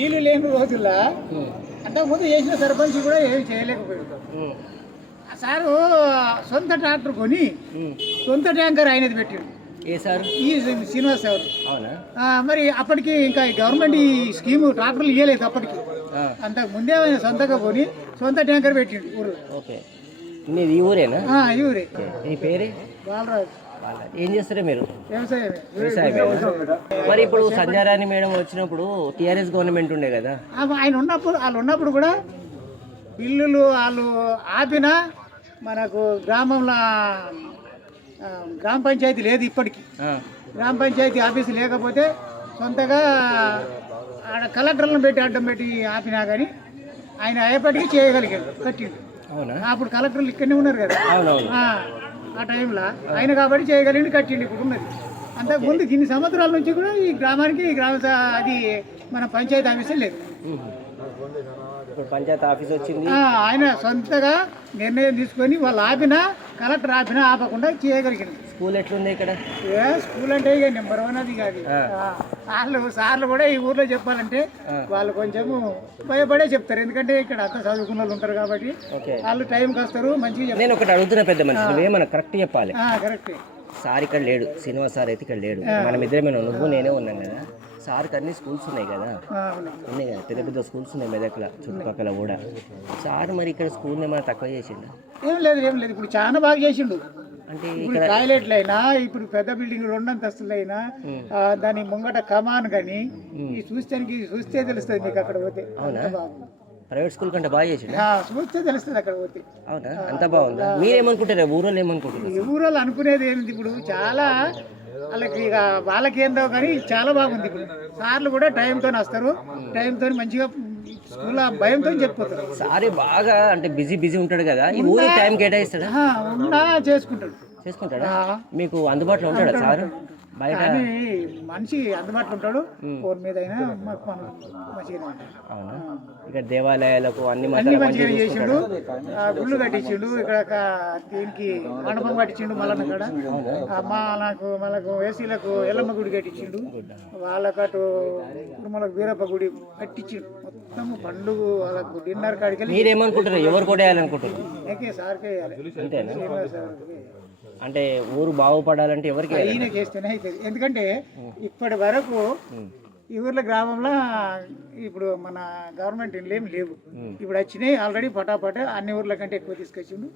నీళ్ళు లేని రోజుల్లో అంతకుముందు చేసిన సర్పంచ్ కూడా ఏమి చేయలేకపోయాడు. సారు సొంత ట్రాక్టర్ కొని సొంత ట్యాంకర్ ఆయనది పెట్టాడు. ఏ సార్? ఈ శ్రీనివాస్ సార్. అవునా? మరి అప్పటికి ఇంకా గవర్నమెంట్ ఈ స్కీము ట్రాక్టర్లు ఇవ్వలేదు అప్పటికి. అంతకు ముందే ఆయన సొంతంగా కొని సొంత ట్యాంకర్ పెట్టిండు ఊరు. ఓకే, మీది ఈ ఊరేనా? ఈ ఊరే. మీ పేరే? బాలరాజు. ఏం చేస్తారా మీరు? వ్యవసాయమే. మరి ఇప్పుడు సంజారాణి మేడం వచ్చినప్పుడు టీఆర్ఎస్ గవర్నమెంట్ ఉండే కదా, ఆయన ఉన్నప్పుడు వాళ్ళు ఉన్నప్పుడు కూడా బిల్లులు వాళ్ళు ఆపినా మనకు గ్రామంలో గ్రామ పంచాయతీ లేదు ఇప్పటికీ. గ్రామ పంచాయతీ ఆఫీసు లేకపోతే సొంతగా ఆడ కలెక్టర్లను పెట్టి అడ్డం పెట్టి ఆపినా కానీ ఆయన అయ్యేపటికి చేయగలిగాడు, కట్టిండు. అప్పుడు కలెక్టర్లు ఇక్కడనే ఉన్నారు కదా ఆ టైంలో, ఆయన కాబట్టి చేయగలిగింది, కట్టిండు. ఇప్పుడు ఉన్నది. అంతకుముందు ఇన్ని సంవత్సరాల నుంచి కూడా ఈ గ్రామానికి అది మన పంచాయతీ ఆఫీసే లేదు. పంచాయతీ ఆఫీస్ వచ్చింది. ఆయన సొంతగా నిర్ణయం తీసుకొని వాళ్ళు ఆపినా కలెక్టర్ ఆపినా ఆపకుండా చేయగలిగింది. స్కూల్ ఎట్లుంది ఇక్కడ? స్కూల్ అంటే ఇక నెంబర్ 1 అది కాదు. సార్లు కూడా ఈ ఊర్లో చెప్పాలంటే వాళ్ళు కొంచెము భయపడే చెప్తారు, ఎందుకంటే ఇక్కడ అంతా చదువుకున్న వాళ్ళు ఉంటారు కాబట్టి వాళ్ళు టైంకి వస్తారు మంచిగా. నేను ఒకటి అడుగుతున్నా పెద్ద మనిషి, ఏమన్నా కరెక్ట్ చెప్పాలి. కరెక్ట్. సార్ ఇక్కడ లేడు, శ్రీనివాస్ సార్ అయితే ఇక్కడ లేడు, మనం ఇద్దరమే, నువ్వు నేనే ఉన్నాం కదా. సార్కి అన్ని స్కూల్స్ ఉన్నాయి కదా, ఉన్నాయి కదా, పెద్ద పెద్ద స్కూల్స్ ఉన్నాయి మెదక్ల చుట్టుపక్కల కూడా. సార్ మరి ఇక్కడ స్కూల్ ఏమైనా తక్కువ చేసిండు? ఏం లేదు. ఇప్పుడు చాలా బాగా చేసిండు. అంటే ఇక్కడ టాయిలెట్లు అయినా, ఇప్పుడు పెద్ద బిల్డింగ్ 2 అంతస్తులు అయినా, దాని ముంగట కమాన్ కానీ చూస్తే తెలుస్తుంది మీకు అక్కడ పోతే. అవునా? ప్రైవేట్ స్కూల్ కంటే బాగా చేసిండు, చూస్తే తెలుస్తుంది అక్కడ పోతే. అవునా? అంత బాగుందా? మీరేమనుకుంటారు? ఊరోళ్ళు ఏమనుకుంటారు? ఊరోళ్ళు అనుకునేది ఏంటి, ఇప్పుడు చాలా వాళ్ళకేందో కానీ చాలా బాగుంది. ఇప్పుడు సార్లు కూడా టైంతో వస్తారు, టైంతో మంచిగా స్కూల్ భయంతో చెప్పిపోతారు. సారీ బాగా అంటే బిజీ ఉంటాడు కదా, ఈ ఊరు టైం కేటాయిస్తాడా? ఉన్నా చేసుకుంటాడా? మీకు అందుబాటులో ఉంటాడా సార్? బయట మనిషి అందుబాటులో ఉంటాడు, ఫోన్ మీద అయినా మంచిగా. అవునా? ఇక్కడ దేవాలయాలకు అన్ని మంచిగా చేసిండు, గుళ్ళు కట్టించిండు. ఇక్కడ దీనికి మండపం కట్టించిండు, మల్లన్న కాడ మనకు ఏసీలకు ఎల్లమ్మ గుడి కట్టించిండు, వాళ్ళకటు మనకు వీరప్ప గుడి కట్టించిండు. మొత్తం పండుగ వాళ్ళకు డిన్నర్ కాడికి. మీరేమనుకుంటారు? ఎవరు కూడా వేయాలనుకుంటారు? సార్కే వేయాలి. అంతేనా? అంటే ఊరు బాగుపడాలంటే ఎవరికి ఈయన చేస్తేనే అవుతుంది. ఎందుకంటే ఇప్పటి వరకు ఈ ఊర్లో గ్రామంలో ఇప్పుడు మన గవర్నమెంట్ ఇండ్లు ఏమి లేవు. ఇప్పుడు వచ్చినాయి ఆల్రెడీ పటాపట, అన్ని ఊర్ల కంటే ఎక్కువ తీసుకొచ్చిండు.